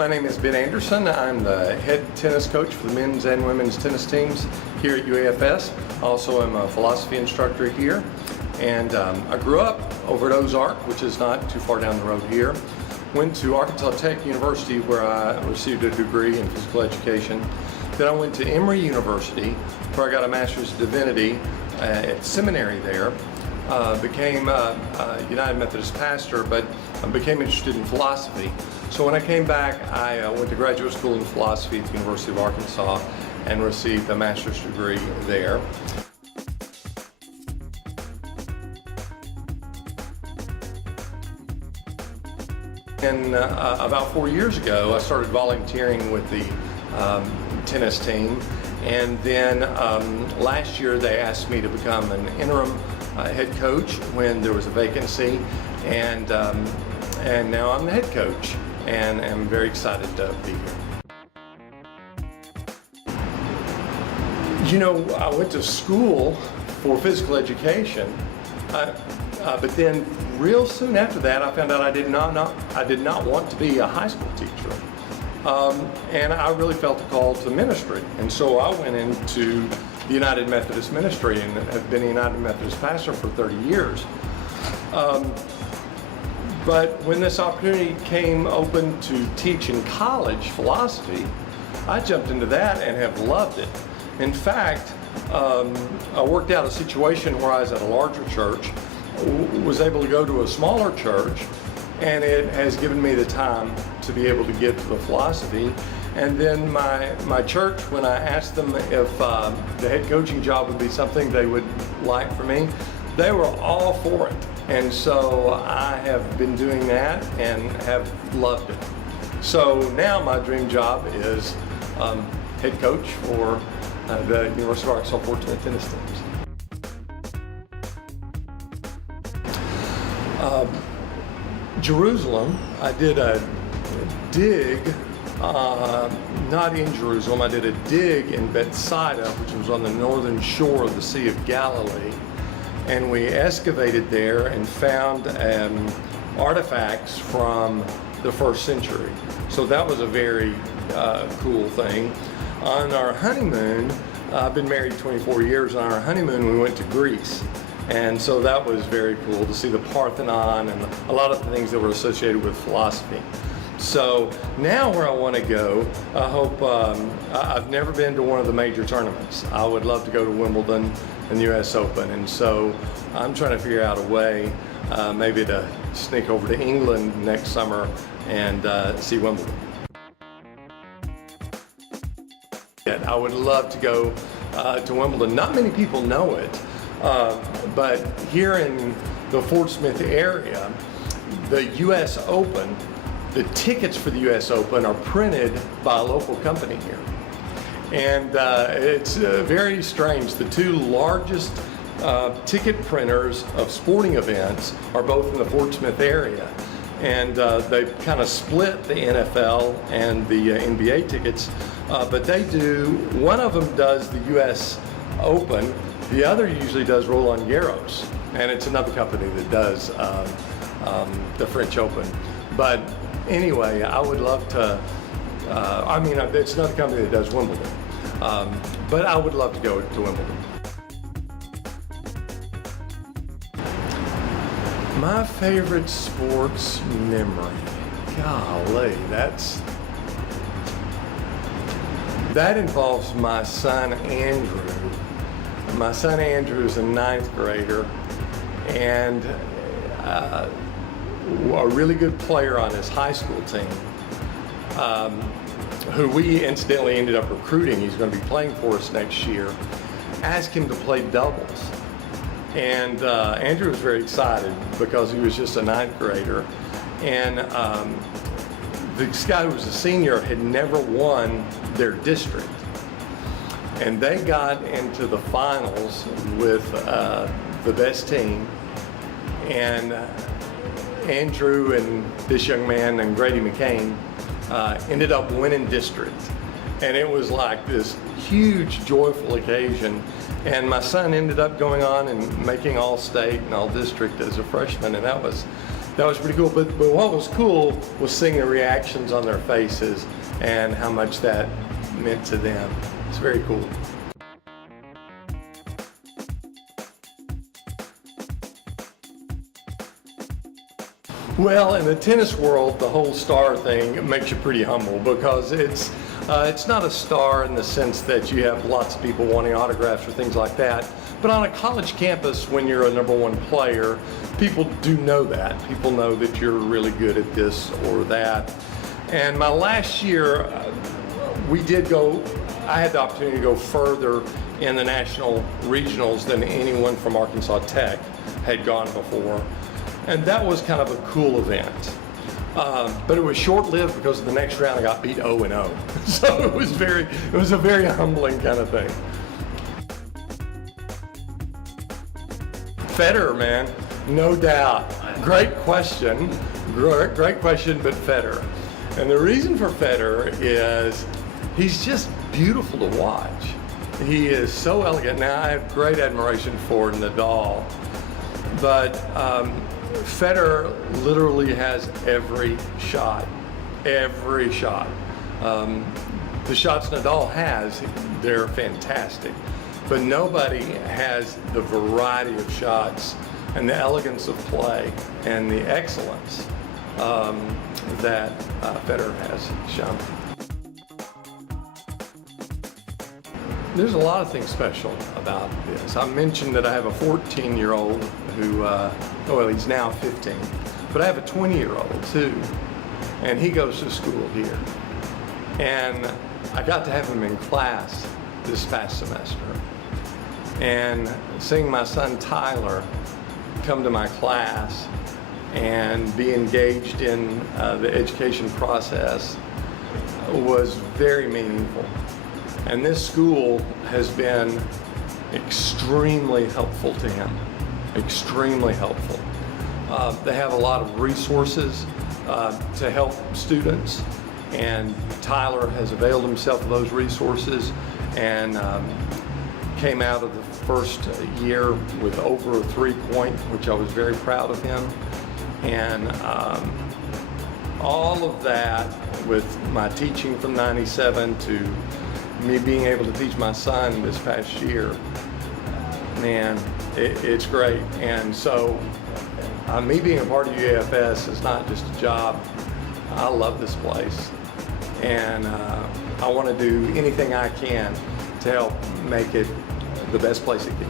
My name is Ben Anderson. I'm the head tennis coach for the men's and women's tennis teams here at UAFS. Also, I'm a philosophy instructor here. And I grew up over at Ozark, which is not too far down the road here. Went to Arkansas Tech University, where I received a degree in physical education. Then I went to Emory University, where I got a Master's of Divinity at seminary there. Became a United Methodist pastor, but became interested in philosophy. So when I came back, I went to graduate school in philosophy at the University of Arkansas and received a master's degree there. And about 4 years ago, I started volunteering with the tennis team. And then last year, they asked me to become an interim head coach when there was a vacancy. And now I'm the head coach, and I'm very excited to be here. You know, I went to school for physical education, but then real soon after that, I found out I did not want to be a high school teacher. And I really felt a call to ministry. And so I went into the United Methodist ministry and have been a United Methodist pastor for 30 years. But when this opportunity came open to teach in college philosophy, I jumped into that and have loved it. In fact, I worked out a situation where I was at a larger church, was able to go to a smaller church, and it has given me the time to be able to get to the philosophy. And then my church, when I asked them if the head coaching job would be something they would like for me, they were all for it. And so I have been doing that and have loved it. So now my dream job is head coach for the University of Arkansas 14 tennis teams. Jerusalem, I did a dig, not in Jerusalem, I did a dig in Bethsaida, which was on the northern shore of the Sea of Galilee. And we excavated there and found artifacts from the 1st century. So that was a very cool thing. On our honeymoon, I've been married 24 years. On our honeymoon, we went to Greece. And so that was very cool to see the Parthenon and a lot of the things that were associated with philosophy. So now where I want to go, I hope, I've never been to one of the major tournaments. I would love to go to Wimbledon and the US Open. And so I'm trying to figure out a way maybe to sneak over to England next summer and see Wimbledon. I would love to go to Wimbledon. Not many people know it. But here in the Fort Smith area, the US Open, the tickets for the US Open are printed by a local company here. And it's very strange. The two largest ticket printers of sporting events are both in the Fort Smith area. And they kind of split the NFL and the NBA tickets, but they do, one of them does the US Open, the other usually does Roland Garros, and it's another company that does the French Open. But anyway, I would love to, it's another company that does Wimbledon, but I would love to go to Wimbledon. My favorite sports memory, golly, that involves my son Andrew. My son Andrew is a 9th grader and a really good player on his high school team, who we incidentally ended up recruiting. He's going to be playing for us next year. Asked him to play doubles. And Andrew was very excited because he was just a 9th grader. And this guy who was a senior had never won their district. And they got into the finals with the best team. And Andrew and this young man named Grady McCain ended up winning district. And it was like this huge, joyful occasion. And my son ended up going on and making all-state and all-district as a freshman, and that was that was pretty cool. But what was cool was seeing the reactions on their faces and how much that meant to them. It's very cool. Well, in the tennis world, the whole star thing makes you pretty humble, because it's not a star in the sense that you have lots of people wanting autographs or things like that. But on a college campus, when you're a -- 1 player, people do know that. People know that you're really good at this or that. And my last year, I had the opportunity to go further in the national regionals than anyone from Arkansas Tech had gone before. And that was kind of a cool event. But it was short-lived, because the next round I got beat 0-0. So it was a very humbling kind of thing. Federer, man, no doubt. Great question, but Federer. And the reason for Federer is he's just beautiful to watch. He is so elegant. Now, I have great admiration for Nadal, but Federer literally has every shot. The shots Nadal has, they're fantastic. But nobody has the variety of shots and the elegance of play and the excellence that Federer has shown. There's a lot of things special about this. I mentioned that I have a 14-year-old who, well, he's now 15, but I have a 20-year-old too, and he goes to school here. And I got to have him in class this past semester. And seeing my son Tyler come to my class and be engaged in the education process was very meaningful. And this school has been extremely helpful to him, extremely helpful. They have a lot of resources to help students, and Tyler has availed himself of those resources and came out of the first year with over a 3-point, which I was very proud of him. And all of that, with my teaching from '97 to me being able to teach my son this past year, man, it's great. And so me being a part of UAFS is not just a job. I love this place, and I want to do anything I can to help make it the best place it can